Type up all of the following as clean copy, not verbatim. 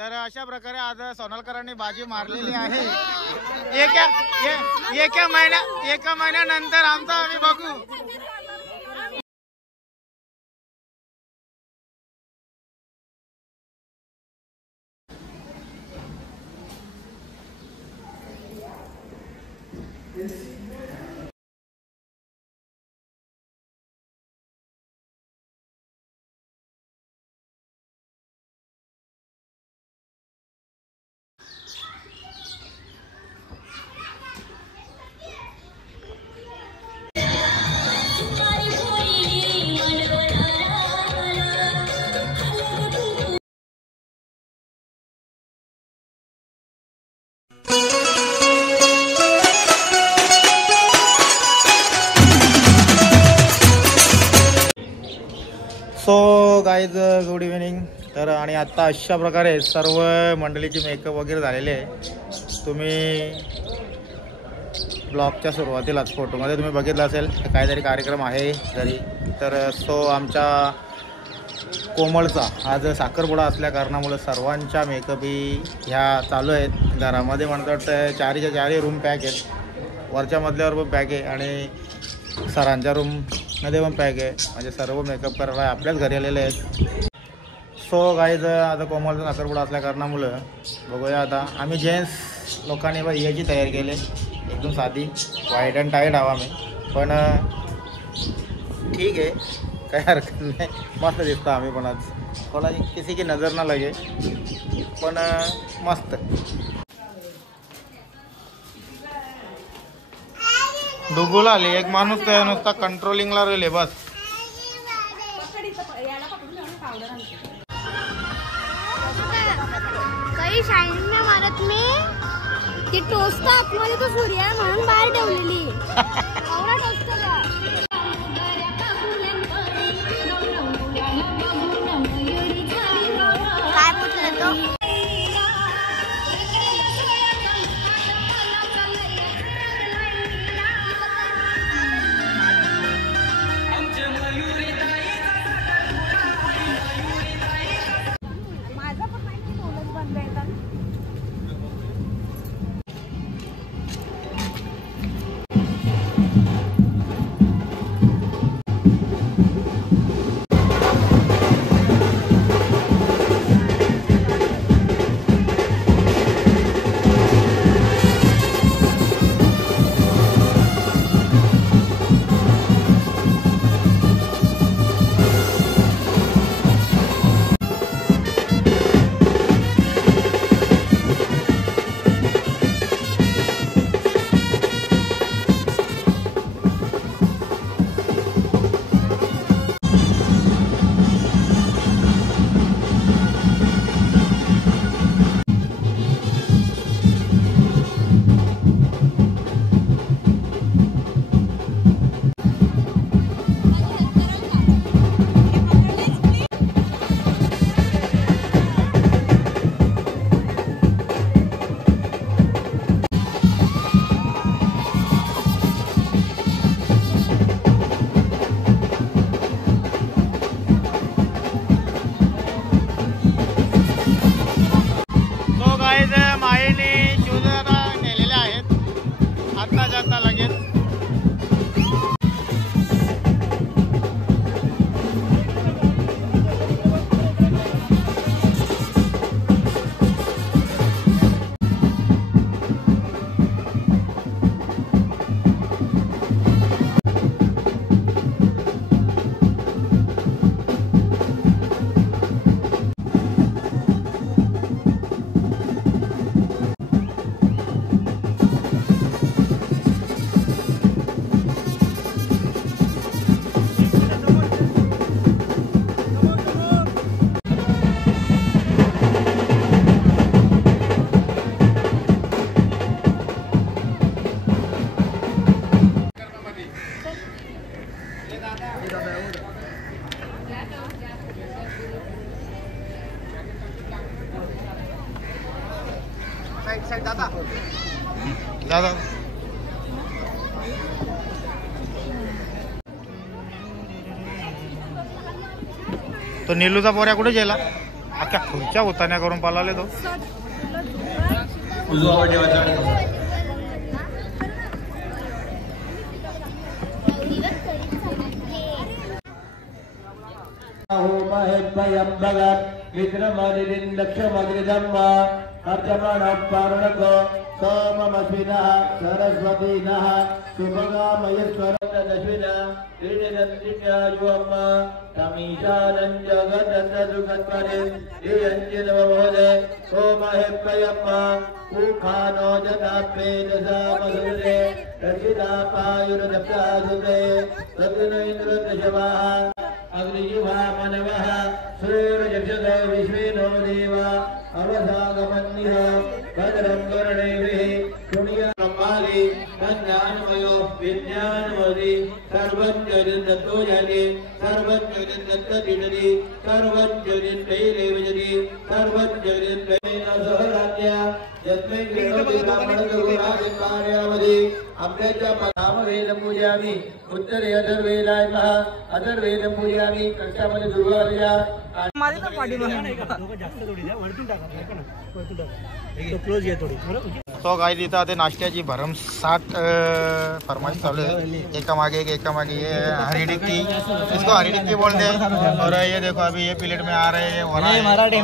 तर अशा प्रकारे आज सोनलकरांनी बाजी मारलेली आहे। एका महिन्यानंतर आमचा आम्ही बघू। So guys good evening. तर आणि आत्ता अशा प्रकारे सर्व मंडळीची मेकअप वगैरे झालेले आहे। तुम्ही ब्लॉगच्या सुरुवातीलाच फोटोमध्ये तुम्ही बघितलं असेल काहीतरी कार्यक्रम आहे घरी। तर सो आमच्या कोमलचा आज साखरपुडा असल्या कारणामुळे सर्वांच्या मेकअप ह्या चालू आहेत घरामध्ये। म्हणतात चारीच्या चारी रूम पॅक आहेत, वरच्या मधल्यावर पण पॅक आहे आणि सरांच्या रूममध्ये पण पॅक आहे। म्हणजे सर्व मेकअप करायला आपल्याच घरी आलेले आहेत। सो गाईज आता कोमलचा साखरपुडा असल्या कारणामुळं बघूया आता आम्ही जेंट्स लोकांनी बघ याची तयारी केली एकदम साधी व्हाईट अँड टाईट हवा मी पण ठीक आहे काही हरकत नाही, मस्त दिसतं आम्ही पण आज। कोणाची किसी की नजर ना लगे पण मस्त। डुगूला आली एक माणूस नुसता कंट्रोलिंगला राहिले बस। काही शाईन नाही मारत मी, ती टोस्ट आतमध्ये तो सूर्य म्हणून बाहेर ठेवलेली एवढा टोस्ट का काय पुसलं तो दादा तो नीलूचा पोऱ्या कुठे गेला? अख्ख्या खुर्च्या उतान्या करून पालाले तो. सोममस्मिनः सरस्वतीनः शुभगामयस्वरदश्विना त्रिजगन्तिकायुवम्मा तमीशानञ्जगदन्दसुगन्वरे श्रीयञ्जिनवमोदे ओमहेप्पयम्मा पूखानो जनाप्रेदसामसुरे रक्षितापायुरदप्तासुते रघुनैन्द्रदशवाः अग्निजिह्वा मनवः सूर्यजक्षदो विश्वेनो देवा अवसागमन्यः भद्रं कर्णेभिः शृणुयामालि तज्ज्ञानमयो विज्ञानमोदि सर्वं जगन्तो जगे सर्वं जगन्नत्तदिडदि सर्वं जगन्नैरेवजदि सर्वं जगन्नैन सहराज्ञा यस्मै विष्णुविरामणगुरुराजकार्यावधि अम्बेच्या नामवेदं पूजयामि उत्तरे अथर्वेदायमः अथर्वेदं पूजयामि कक्षामध्ये दुर्वार्या तो काय तिथं ते नाश्त्याची भरमसाठ फरमाइश चालू है. एका मागे एक हरी टिक्की, इसको हरी टिक्की बोलते हैं. और ये देखो अभी ये प्लेट में आ रहे हैं मराठी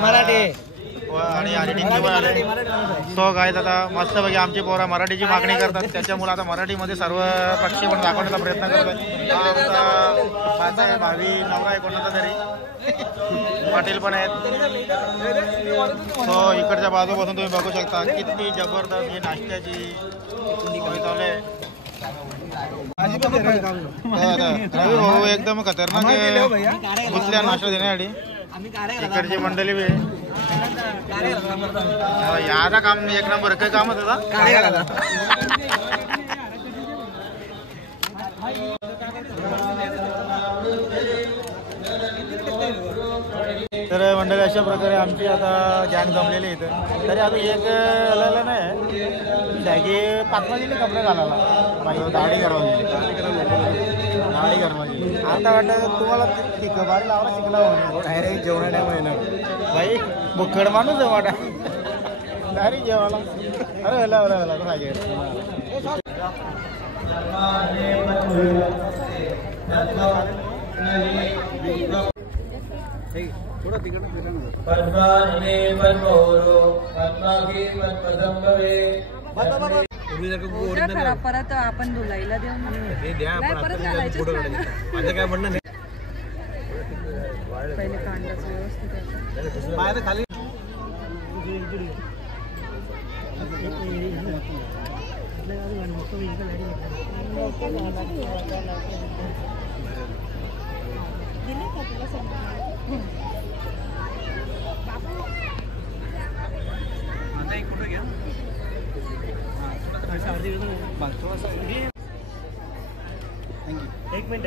आणि हरी टिक्की पण आले. तो काय आता मस्तपैकी आमची पोरा मराठीची मागणी करतात, त्याच्यामुळे आता मराठीमध्ये सर्व पक्षी पण दाखवण्याचा प्रयत्न करतात. आमचा भावी नवरा आहे कोणाचा तरी पाटील पण आहेत. तो इकडच्या बाजूपासून तुम्ही बघू शकता किती जबरदस्त ही नाश्त्याची सोय चालू आहे. रवी भाऊ एकदम खतरनाक गुसल्या नाश्ता देण्यासाठी इकडची मंडळी बी याचा काम एक नंबर काय कामच होता. तर मंडळी अशा प्रकारे आमची आता गँग जमलेली इथं. तरी अजून एक आलेला नाही जागी 5 वाजले कपडे घालायला पाहिजे, दाढी करवायची आता वाटतं तुम्हाला बारी लावला शिकला डायरेक्ट जेवणा टाइम आहे ना भाई. बुक्कड माणूस आहे वाटा डायरेक्ट जेवायला. अरे वेला पाहिजे. पद्माने पद्मोरो पद्माकी पद्मसंभवे परत आपण धुलाईला देऊ ना. परत घालायचं माझं काय म्हणणं नाही. पहिले कांदाचं व्यवस्थित खाली एक मिनिट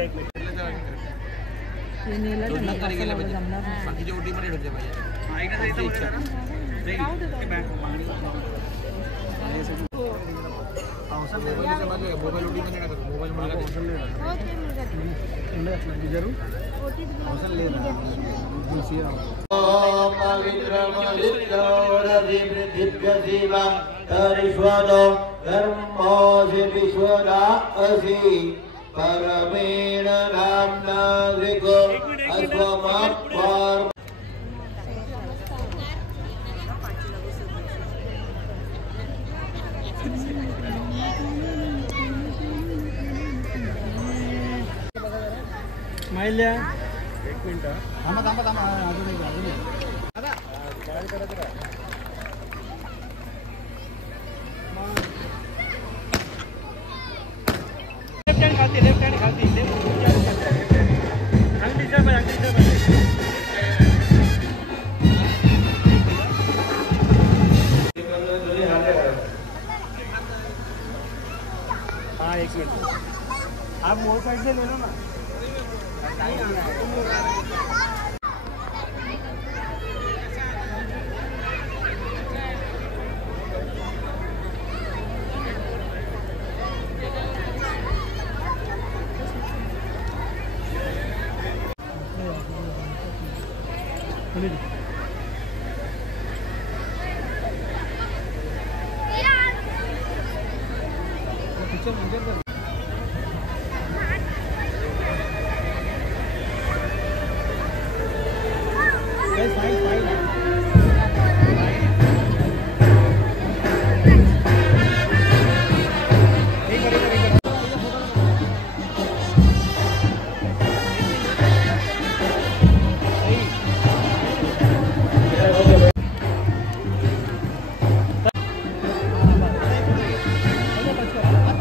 परमेण नाम्ना ऋगो अस्वमाप्पार माहिल्या. एक मिनिट थांबा अजून लेफ्ट हँड खाती हाँ एक मिनट आप मोर साइड से ले लो ना.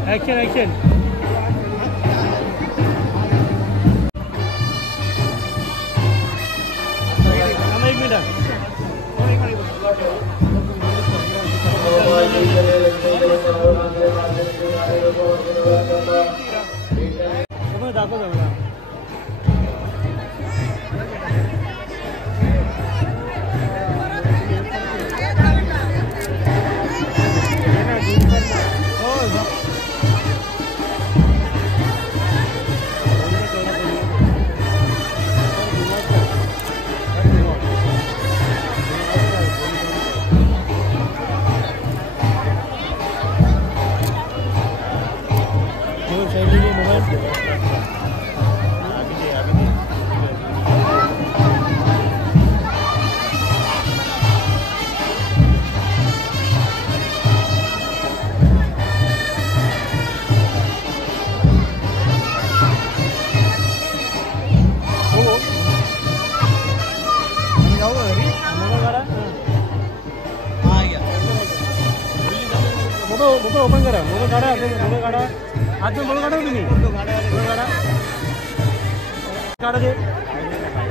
ऍक्शन ऍक्शन एक मिनिट दाखव मोबाईल ओपन करा मोबाईल काढा मोबाईल काढा आतून मोबाईल काढा तुम्ही मोबाईल काढा काढा ते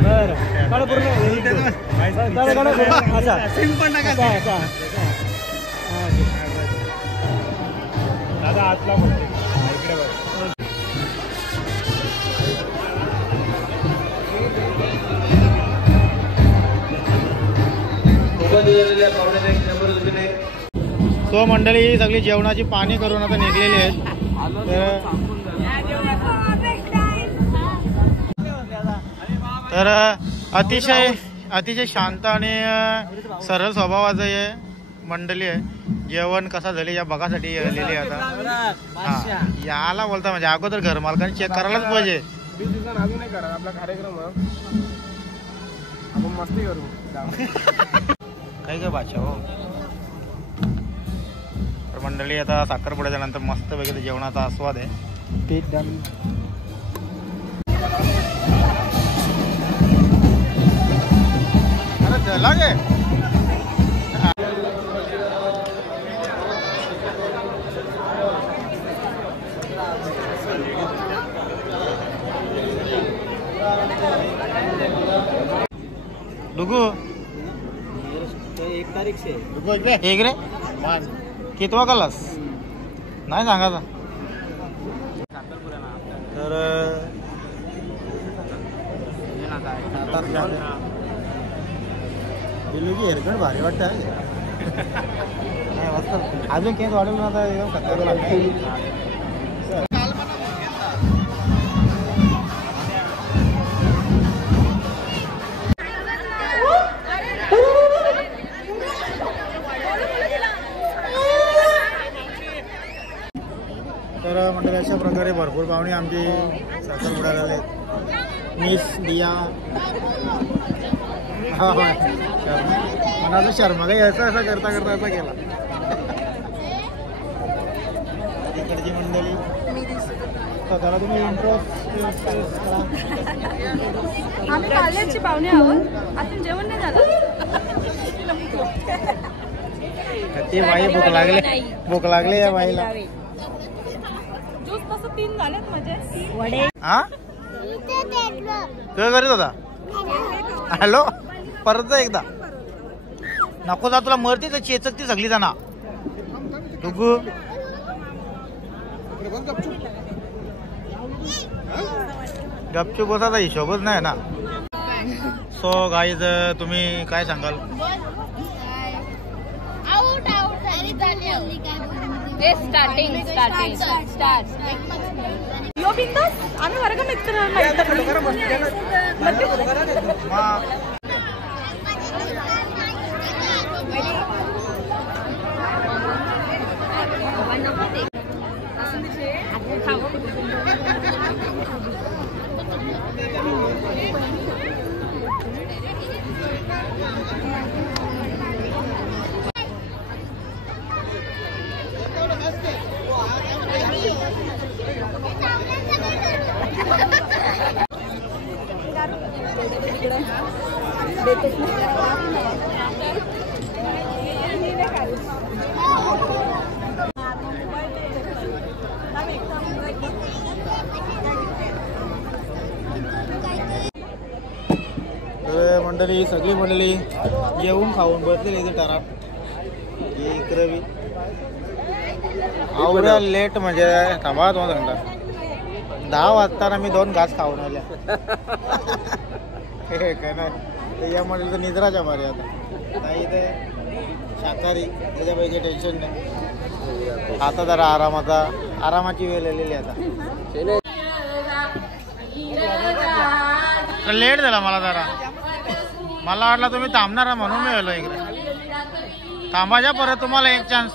बरं काढा पूर्ण काढा काढा असा सिंपल टाका असा दादा आतला म्हणते इकडे बघ तो मंडळी सगळी जेवणाची पाणी करून आता निघलेली आहेत तर अतिशय शांत आणि सरळ स्वभावाचं हे मंडळी आहे. जेवण कसा झाले या बघासाठी आलेली आता हा याला बोलता म्हणजे अगोदर घर मालकाने चेक करायलाच पाहिजे. अजून नाही करा आपला कार्यक्रम आपण मस्ती करू काही काय भाषा हो. तर मंडळी आता साखरपुड्याच्या नंतर मस्त पैकी जेवणाचा आस्वाद आहे. पीठ डन लागे डुगू 1 तारीख से डुगू एक रे कितवा क्लास नाही सांगायचा. तर दिल्लीची हेअरकट भारी वाटतं नाही मस्त अजून केस वाढवलं ना आता एकदम खतरनाक. तर म्हणजे अशा प्रकारे भरपूर पाहुणे आमची साखरपुड्याला आले आहेत. मिस दिया हा मनाचा शर्मा काही असं करता करता असा केला. तिकडची मंडळी स्वतःला तुम्ही आम्ही पाल्याची पाहुणे आहोत. अजून जेवण नाही झालं. ती बाई भूक लागली या बाईला. ज्यूस तसं 3 झालेत माझे. हा काय करीत होता. हॅलो परत जा एकदा नको जा तुला मरती तर चेचक ती सगळी जाणार. डुगू गपचूप बसाचा हिशोबच नाही ना. सो गाईज तुम्ही काय सांगाल. यो बिंदास आम्ही वर्ग मित्र मंडळी सगळी मंडळी जेवून खाऊन बसलेली इथे टरात इकडे बी आवड्या लेट म्हणजे थांबा तुम्हाला सांगता 10 वाजताना मी 2 घास खाऊन आल्या हे काय नाही या मंडळीचं निद्राच्या मारे आता इथे शाकाहारी त्याच्यापैकी टेन्शन नाही आता जरा आरामाची वेळ आलेली आता लेट झाला मला जरा मला वाटलं तुम्ही थांबणार म्हणून मी आलो इकडे थांबायच्या परत तुम्हाला एक चान्स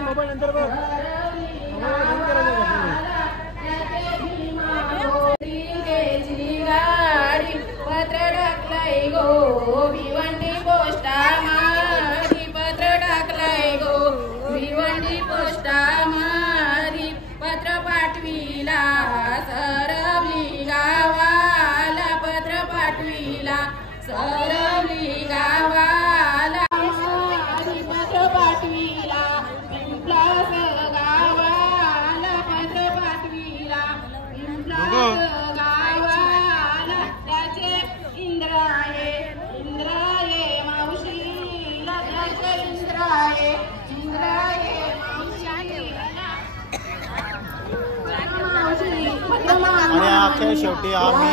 मोबाईल नंतर बघ पत्र टाकलाय गो भिवंडी पोस्टा मारी पत्र टाकलाय गो भिवंडी पोस्टा मारी पत्र पाठविला सरवली गावाला पत्र पाठविला सरवली गावाला पत्र पाठविला पिंपलास गावाला पत्र पाठविला पिंपलास गावाला त्याचे इंद्राये मावशीला त्याचे इंद्राये आणि अखेर शेवटी आम्ही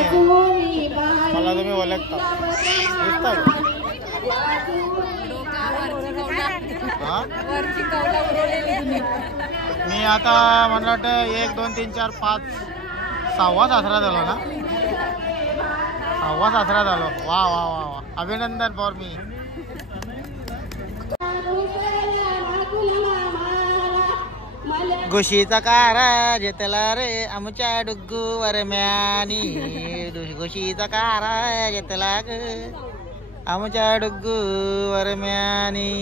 मला तुम्ही ओळखता मी आता मला वाटतं 1 2 3 4 5 6वा सासरा झालो ना 6वा सासरा झालो वा वा वा वा अभिनंदन फॉर मी घुशीचा कारा जेतला रे आमच्या डुग्गू वरम्यानी घुशीचा कारा जेतला ग आमच्या डुग्गू वरम्यानी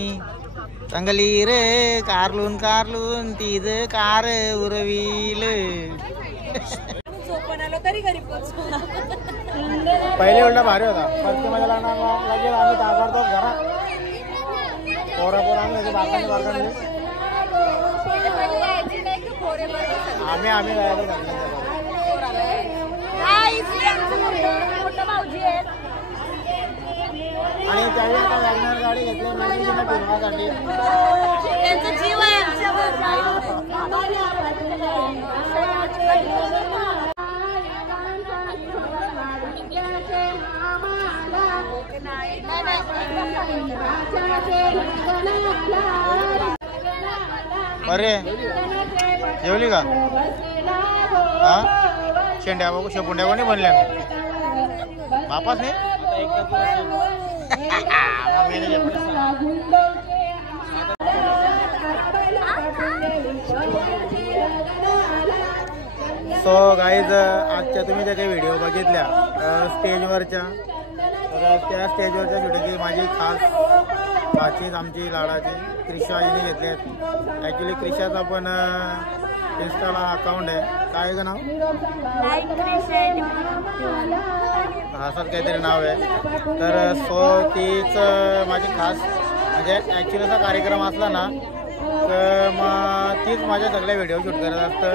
चांगली रे कारलून तीज कार उरविल पहिले उलटा भारी होता फक्त माझ्या लागेल आम्ही ताबडतोब घरात पोरा आम्ही जायला आणि त्यावेळी आता वॅगनर गाडी घेतली फिरण्यासाठी जीव आहे अरे जेवली का हा शेंड्या बघू शेपुंड्या कोणी बनल्या बापाच नाही सो गाईज आजच्या तुम्ही ज्या काही व्हिडिओ बघितल्या स्टेजवरच्या तर त्या स्टेजवरच्या शूटिंग माझी खास बाचीच आमची लाडाची क्रिशा हिने घेतली आहेत ॲक्च्युली क्रिशाचा पण इंस्टाला अकाउंट आहे काय का नाव असंच काहीतरी नाव आहे तर सो तीच माझी खास म्हणजे ॲक्च्युली असा कार्यक्रम असला ना तर मग तीच माझ्या सगळ्या व्हिडिओ शूट करत असतं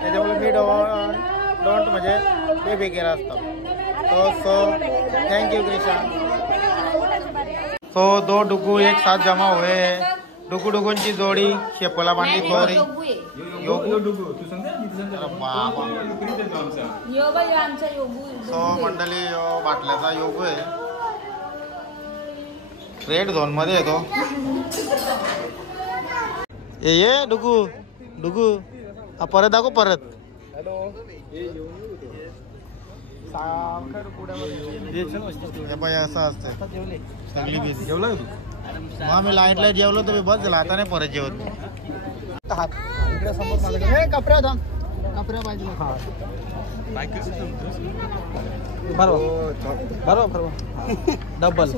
त्याच्यामुळे मी डोंट म्हणजे बेफिकीर असतो सो थँक्यू क्रिशा तो दो डुगू एक साथ जमा हुए डुगू डुगूंची जोडी शेपोला बांधली थोरी बाबा सो मंडळी बाटल्याचा योगू आहे रेड झोन मध्ये येतो ये डुगू डुगू परत दाखव परत असं असतं सगळी बीज जेवलं मग आम्ही लाईट जेवलो तुम्ही बस झाला आता नाही परत जेवत इकडे समोर कपड्या होता कपड्या पाहिजे बरोबर डबल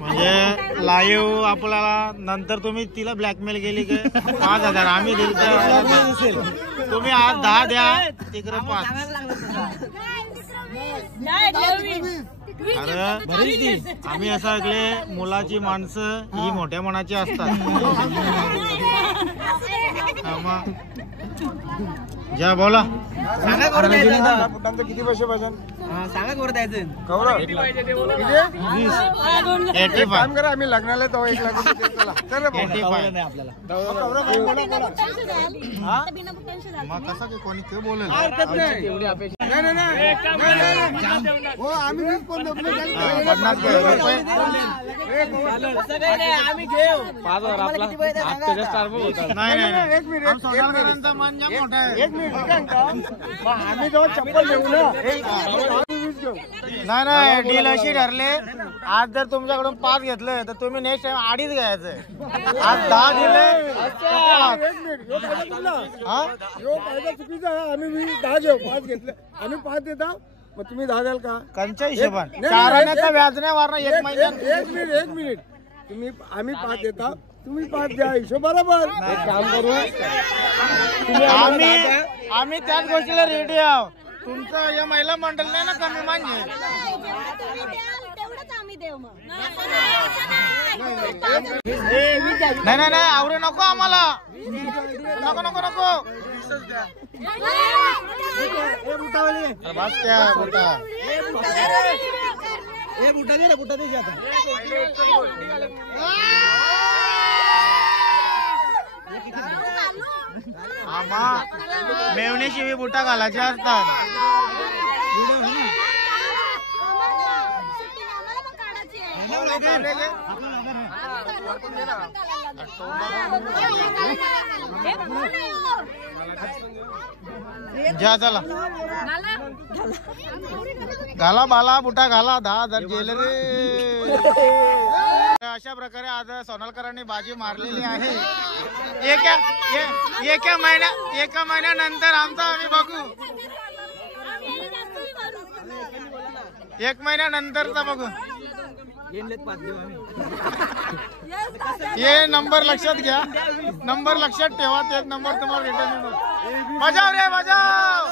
म्हणजे लाईव्ह आपल्याला नंतर तुम्ही तिला ब्लॅकमेल केली की 5,000 आम्ही दिल तर तुम्ही आज 10 द्या तिकडे 5 अरे आम्ही असं ऐकले मुलाची माणसं ही मोठ्या मनाची असतात ज्या बोला किती पैसे पाहिजे सांगा कोण द्यायचं काम करा आम्ही लग्नाला तो 1 लाख मग कसं की कोणी ते बोलेल आम्ही 50 आम्ही जेव्हा चप्पल घेऊ ना नाही डील अशी ठरले आज जर तुमच्याकडून 5 घेतलं तर तुम्ही नेक्स्ट टाइम 2.5 घ्यायचं आज 10 दिले चुकीचं आहे आम्ही 10 घेऊ 5 घेतले आम्ही 5 देता मग तुम्ही 10 द्याल का कंच्या हिशोबाने चाराण्याचा व्याज नाही वाढणार 1 महिन्यात 1 मिनिट तुम्ही आम्ही 5 देता तुम्ही 5 द्या हिशोब बरोबर एक काम करू आम्ही त्याच गोष्टीला रेडी आहोत तुमचं या महिला मंडळ नाही ना कमी मान्य नाही नाही नाही आवरे नको आम्हाला नको नको नको मेवणीशिवाय बुटा घालायचे असतात जा चला घाला बाला बुटा घाला 10,000 गेले रे अशा प्रकारे आज सोनलकरांनी बाजी मारलेली आहे एका महिन्यानंतर आमचा आम्ही बघू 1 महिन्यानंतरचा बघू ये नंबर लक्षात घ्या नंबर लक्षात ठेवा ते नंबर तुम्हाला रिटर्न बजाव रे बजाव